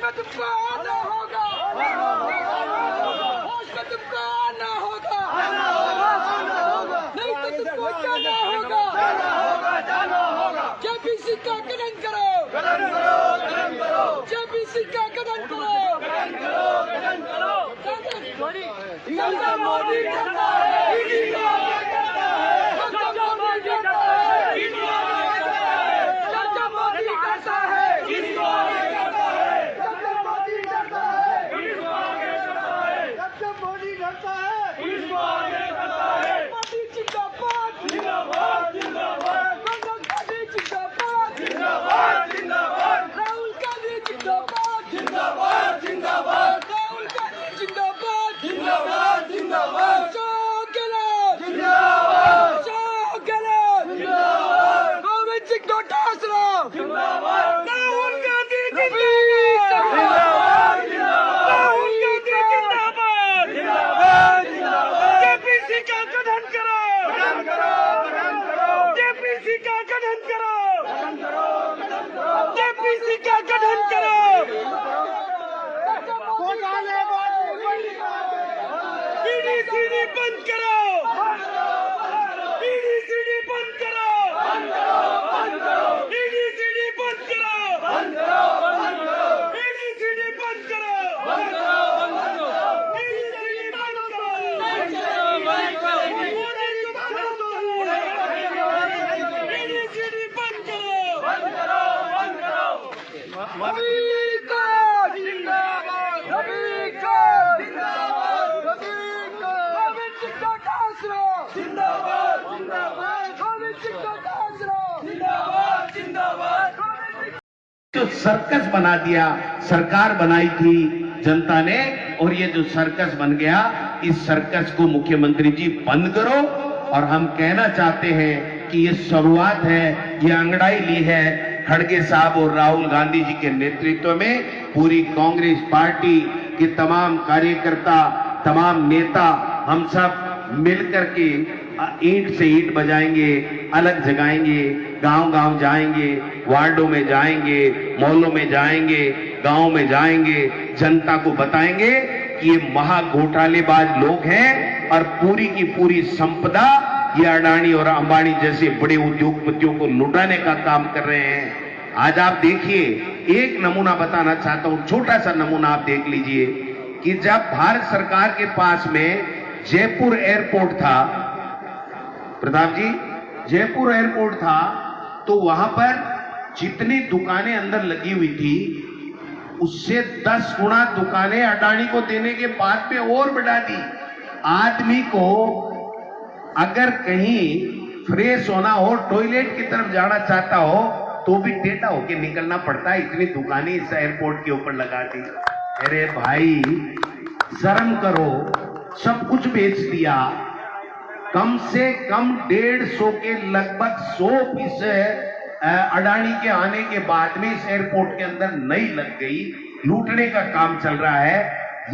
में तुमको आना होगा, होश में तुमको आना होगा, नहीं तो तुमको जाना होगा। जेपीसी का गठन करो, जेपीसी का गठन करो। नरेंद्र मोदी करता है, नरेंद्र मोदी करता है, नरेंद्र मोदी करता है, नरेंद्र मोदी करता है, नरेंद्र मोदी करता है, मोदी जिंदाबाद, जिंदाबाद, जिंदाबाद, राहुल गांधी जिंदाबाद, जिंदाबाद, जिंदाबाद, राहुल गांधी जिंदाबाद, जिंदाबाद, जिंदाबाद, राहुल गांधी जिंदाबाद, जिंदाबाद, जिंदाबाद, अशोक गहलोत जिंदाबाद, अशोक गहलोत जिंदाबाद, गोविंद सिंह डोटासरा जिंदाबाद, राहुल गांधी जिंदाबाद, राहुल गांधी जिंदाबाद, जिंदाबाद, जिंदाबाद, जेपीसी का गठन करो, जेपीसी का गठन करो, जेपीसी का गठन करो। ईडीसीडी बंद करो, ईडीसीडी बंद करो, ईडीसीडी बंद करो, ईडीसीडी बंद करो, ईडीसीडी बंद करो, ईडीसीडी बंद करो। रवि का जिंदाबाद, रवि का जिंदाबाद, रवि का गोविंद सिंह डोटासरा जिंदाबाद, जिंदाबाद, गोविंद सिंह डोटासरा जिंदाबाद, जिंदाबाद। जो सर्कस बना दिया, सरकार बनाई थी जनता ने, और ये जो सर्कस बन गया, इस सर्कस को मुख्यमंत्री जी बंद करो। और हम कहना चाहते हैं कि ये शुरुआत है, ये अंगड़ाई ली है खड़गे साहब और राहुल गांधी जी के नेतृत्व में। पूरी कांग्रेस पार्टी के तमाम कार्यकर्ता, तमाम नेता, हम सब मिलकर के ईंट से ईंट बजाएंगे, अलग जगाएंगे, गांव-गांव जाएंगे, वार्डों में जाएंगे, मोहल्लों में जाएंगे, गांव में जाएंगे, जनता को बताएंगे कि ये महा घोटालेबाज लोग हैं और पूरी की पूरी संपदा ये अडानी और अंबानी जैसे बड़े उद्योगपतियों को लुटाने का काम कर रहे हैं। आज आप देखिए, एक नमूना बताना चाहता हूं, छोटा सा नमूना आप देख लीजिए कि जब भारत सरकार के पास में जयपुर एयरपोर्ट था, प्रताप जी, जयपुर एयरपोर्ट था, तो वहां पर जितनी दुकानें अंदर लगी हुई थी उससे 10 गुना दुकानें अडानी को देने के बाद में और बढ़ा दी। आदमी को अगर कहीं फ्रेश होना हो, टॉयलेट की तरफ जाना चाहता हो, तो भी टेढ़ा होके निकलना पड़ता है, इतनी दुकानें इस एयरपोर्ट के ऊपर लगा दी। अरे भाई शर्म करो, सब कुछ बेच दिया। कम से कम 150 के लगभग 100 पीस अडानी के आने के बाद में इस एयरपोर्ट के अंदर नई लग गई। लूटने का काम चल रहा है।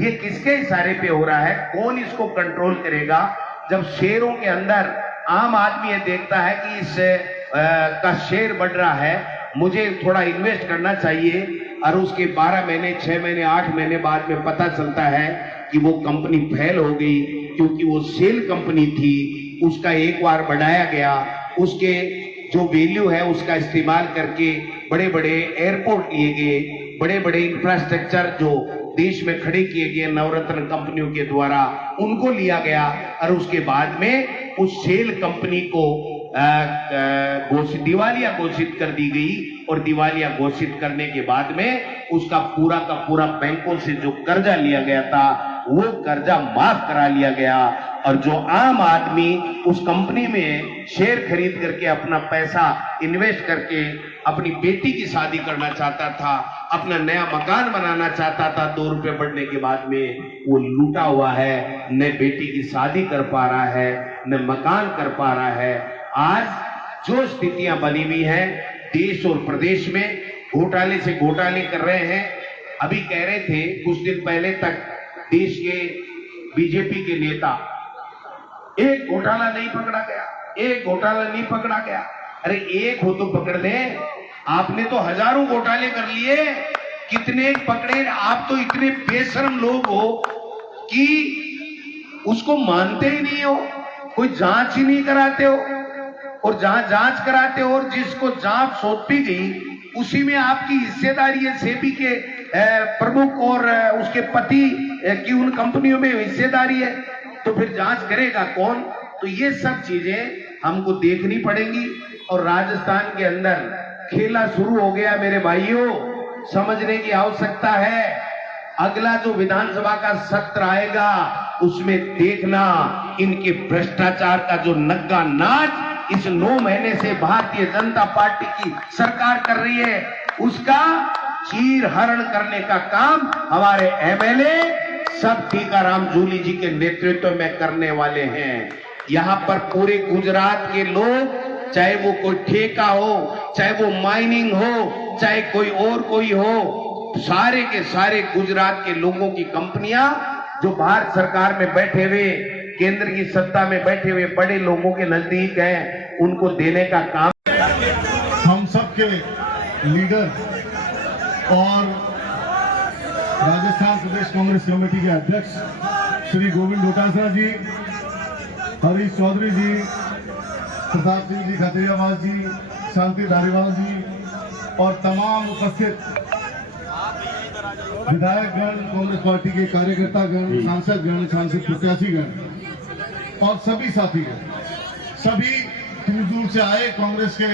ये किसके इशारे पे हो रहा है? कौन इसको कंट्रोल करेगा? जब शेयरों के अंदर आम आदमी ये देखता है कि इस का शेयर बढ़ रहा है, मुझे थोड़ा इन्वेस्ट करना चाहिए, और उसके 12 महीने, 6 महीने, 8 महीने बाद में पता चलता है कि वो कंपनी फेल हो गई, क्योंकि वो सेल कंपनी थी, उसका एक बार बढ़ाया गया, उसके जो वैल्यू है उसका इस्तेमाल करके बड़े बड़े एयरपोर्ट लिए गए, बड़े बड़े इंफ्रास्ट्रक्चर जो देश में खड़े किए गए नवरत्न कंपनियों के द्वारा, उनको लिया गया, और उसके बाद में उस सेल कंपनी को दिवालिया घोषित कर दी गई, और दिवालिया घोषित करने के बाद में उसका पूरा का पूरा बैंकों से जो कर्जा लिया गया था वो कर्जा माफ करा लिया गया, और जो आम आदमी उस कंपनी में शेयर खरीद करके अपना पैसा इन्वेस्ट करके अपनी बेटी की शादी करना चाहता था, अपना नया मकान बनाना चाहता था, 2 रुपए बढ़ने के बाद में वो लूटा हुआ है, न बेटी की शादी कर पा रहा है, न मकान कर पा रहा है। आज जो स्थितियां बनी हुई हैं देश और प्रदेश में, घोटाले से घोटाले कर रहे हैं। अभी कह रहे थे कुछ दिन पहले तक देश के बीजेपी के नेता, एक घोटाला नहीं पकड़ा गया, एक घोटाला नहीं पकड़ा गया। अरे एक हो तो पकड़ ले, आपने तो हजारों घोटाले कर लिए, कितने पकड़े। आप तो इतने बेशर्म लोग हो कि उसको मानते ही नहीं हो, कोई जांच ही नहीं कराते हो, और जहां जांच कराते हो और जिसको जांच सौंपी गई उसी में आपकी हिस्सेदारी है। सेबी के प्रमुख और उसके पति की उन कंपनियों में हिस्सेदारी है, तो फिर जांच करेगा कौन? तो ये सब चीजें हमको देखनी पड़ेंगी। और राजस्थान के अंदर खेला शुरू हो गया मेरे भाइयों, समझने की आवश्यकता है। अगला जो विधानसभा का सत्र आएगा उसमें देखना इनके भ्रष्टाचार का जो नग्गा नाच इस 9 महीने से भारतीय जनता पार्टी की सरकार कर रही है, उसका चीर हरण करने का काम हमारे एमएलए सब टीकाराम जूली जी के नेतृत्व में करने वाले हैं। यहां पर पूरे गुजरात के लोग, चाहे वो कोई ठेका हो, चाहे वो माइनिंग हो, चाहे कोई और कोई हो, सारे के सारे गुजरात के लोगों की कंपनियां जो भारत सरकार में बैठे हुए, केंद्र की सत्ता में बैठे हुए बड़े लोगों के नजदीक हैं, उनको देने का काम हम सबके लीडर और राजस्थान प्रदेश कांग्रेस कमेटी के अध्यक्ष श्री गोविंद डोटासरा जी, हरीश चौधरी जी, प्रताप सिंह जी खत्रियावास जी, शांति धारीवाल जी और तमाम उपस्थित विधायकगण, कांग्रेस पार्टी के कार्यकर्तागण, सांसदगण, सांसद प्रत्याशीगण और सभी साथीगण, सभी दूर दूर से आए कांग्रेस के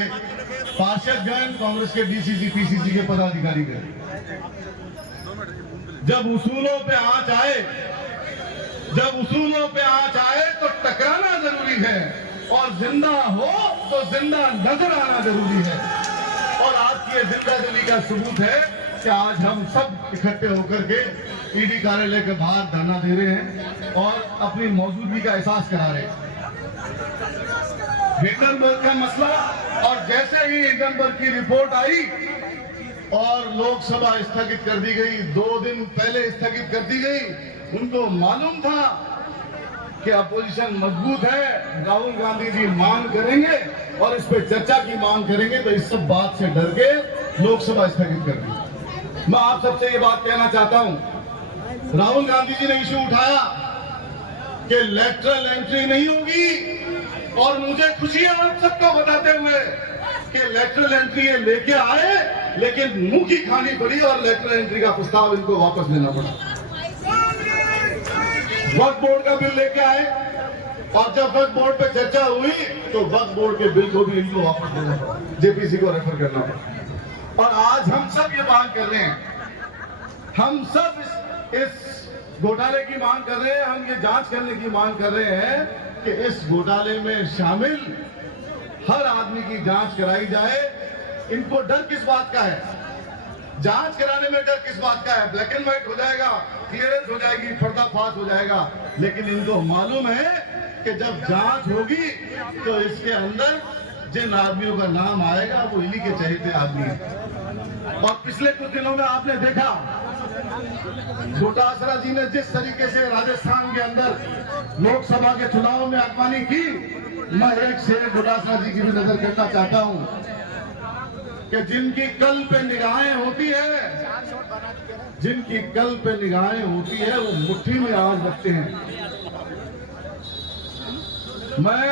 पार्षदगण, कांग्रेस के डीसीसी पीसीसी के पदाधिकारीगण। जब उसूलों पे आंच आए, तो टकराना जरूरी है और जिंदा हो तो जिंदा नजर आना जरूरी है। और आपकी ये जिंदा दिली का सबूत है कि आज हम सब इकट्ठे होकर के ईडी कार्यालय के बाहर धरना दे रहे हैं और अपनी मौजूदगी का एहसास करा रहे हैं। हिंडनबर्ग का मसला, और जैसे ही हिंडनबर्ग की रिपोर्ट आई और लोकसभा स्थगित कर दी गई, 2 दिन पहले स्थगित कर दी गई, उनको मालूम था कि अपोजिशन मजबूत है, राहुल गांधी जी मांग करेंगे और इस पर चर्चा की मांग करेंगे, तो इस सब बात से डर के लोकसभा स्थगित कर दी। मैं आप सबसे ये बात कहना चाहता हूं, राहुल गांधी जी ने इश्यू उठाया कि लेटरल एंट्री नहीं होगी, और मुझे खुशी है आप सबको बताते हुए कि लेटरल एंट्री ये लेके आए, लेकिन मुंह की खानी पड़ी और लेटरल एंट्री का प्रस्ताव इनको वापस लेना पड़ा। वक्फ बोर्ड का बिल लेके आए और जब वक्फ बोर्ड पे चर्चा हुई तो वक्फ बोर्ड के बिल को भी इनको वापस लेना पड़ा, जेपीसी को रेफर करना पड़ा। और आज हम सब ये मांग कर रहे हैं, हम सब इस घोटाले की मांग कर रहे हैं, हम ये जांच करने की मांग कर रहे हैं कि इस घोटाले में शामिल हर आदमी की जांच कराई जाए। इनको डर किस बात का है? जांच कराने में डर किस बात का है? ब्लैक एंड व्हाइट हो जाएगा, क्लियरेंस हो जाएगी, पर्दाफाश हो जाएगा, लेकिन इनको मालूम है कि जब जांच होगी तो इसके अंदर जिन आदमियों का नाम आएगा वो इन्हीं के चहेते आदमी है। और पिछले कुछ दिनों में आपने देखा डोटासरा जी ने जिस तरीके से राजस्थान के अंदर लोकसभा के चुनाव में अगवानी की, मैं एक शेर डोटासरा जी की भी नजर करना चाहता हूं कि जिनकी कल पे निगाहें होती है, जिनकी कल पे निगाहें होती है वो मुट्ठी में आग रखते हैं। मैं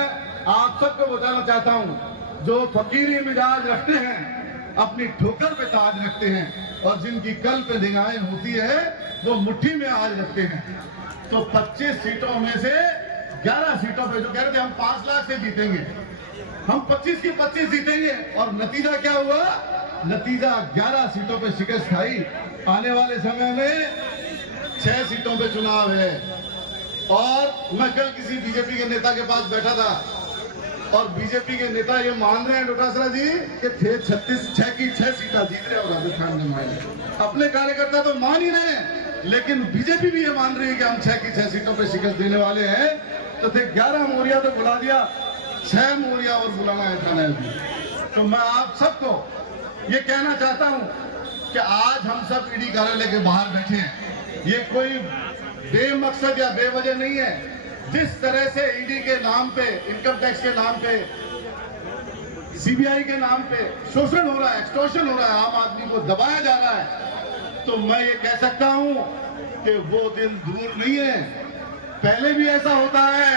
आप सबको बताना चाहता हूं, जो फकीरी मिजाज रखते हैं अपनी ठोकर पे ताज रखते हैं, और जिनकी कल पे निगाहें होती है वो मुट्ठी में आज रखते हैं। तो 25 सीटों में से 11 सीटों पे जो कह रहे थे हम 5 लाख से जीतेंगे, हम 25 की 25 जीतेंगे, और नतीजा क्या हुआ? नतीजा 11 सीटों पे शिकस्त खाई। आने वाले समय में 6 सीटों पे चुनाव है। और मैं कल किसी बीजेपी के नेता के पास बैठा था और बीजेपी के नेता ये मान रहे हैं डोटासरा जी कि थे 6 की 6 सीटा जीत रहे और राजस्थान में मान अपने कार्यकर्ता तो मान ही रहे हैं, लेकिन बीजेपी भी ये मान रही है कि हम 6 की 6 सीटों पे शिकस्त देने वाले हैं। तो थे 11 मोरिया तो बुला दिया, 6 मोरिया और बुलाना है थाना में। तो मैं आप सबको ये कहना चाहता हूं कि आज हम सब ईडी कार्यालय के बाहर बैठे हैं, ये कोई बेमकसद या बेवजह नहीं है। जिस तरह से ईडी के नाम पे, इनकम टैक्स के नाम पे, सीबीआई के नाम पे शोषण हो रहा है, एक्सटॉर्शन हो रहा है, आम आदमी को दबाया जा रहा है, तो मैं ये कह सकता हूं कि वो दिन दूर नहीं है। पहले भी ऐसा होता है,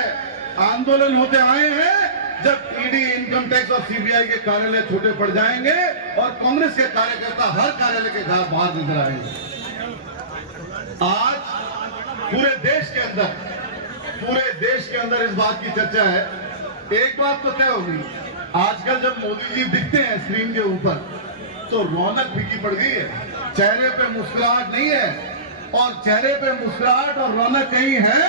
आंदोलन होते आए हैं जब ईडी, इनकम टैक्स और सीबीआई के कार्यालय छोटे पड़ जाएंगे और कांग्रेस के कार्यकर्ता हर कार्यालय के बाहर नजर आएंगे। आज पूरे देश के अंदर इस बात की चर्चा है। एक बात तो तय होगी, आजकल जब मोदी जी दिखते हैं स्क्रीन के ऊपर तो रौनक फीकी पड़ गई है, चेहरे पे मुस्कुराहट नहीं है। और चेहरे पे मुस्कुराहट और रौनक कहीं है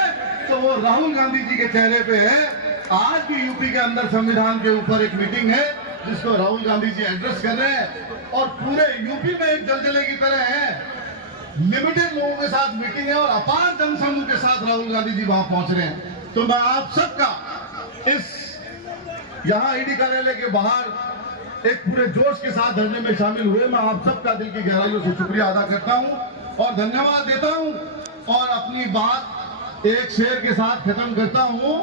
तो वो राहुल गांधी जी के चेहरे पे है। आज भी यूपी के अंदर संविधान के ऊपर एक मीटिंग है जिसको राहुल गांधी जी एड्रेस कर रहे हैं और पूरे यूपी में एक जलजले की तरह है। लिमिटेड लोगों के साथ मीटिंग है और अपार जनसमूह के साथ राहुल गांधी जी वहां पहुंच रहे हैं। तो मैं आप सबका इस यहां ईडी कार्यालय के बाहर एक पूरे जोश के साथ धरने में शामिल हुए, मैं आप सबका दिल की गहराइयों से शुक्रिया अदा करता हूं और धन्यवाद देता हूं। और अपनी बात एक शेर के साथ खत्म करता हूं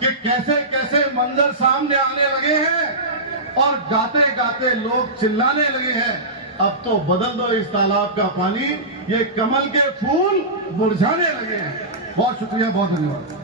कि कैसे कैसे मंजर सामने आने लगे हैं और गाते गाते लोग चिल्लाने लगे हैं, अब तो बदल दो इस तालाब का पानी, ये कमल के फूल मुरझाने लगे हैं। बहुत शुक्रिया, बहुत धन्यवाद।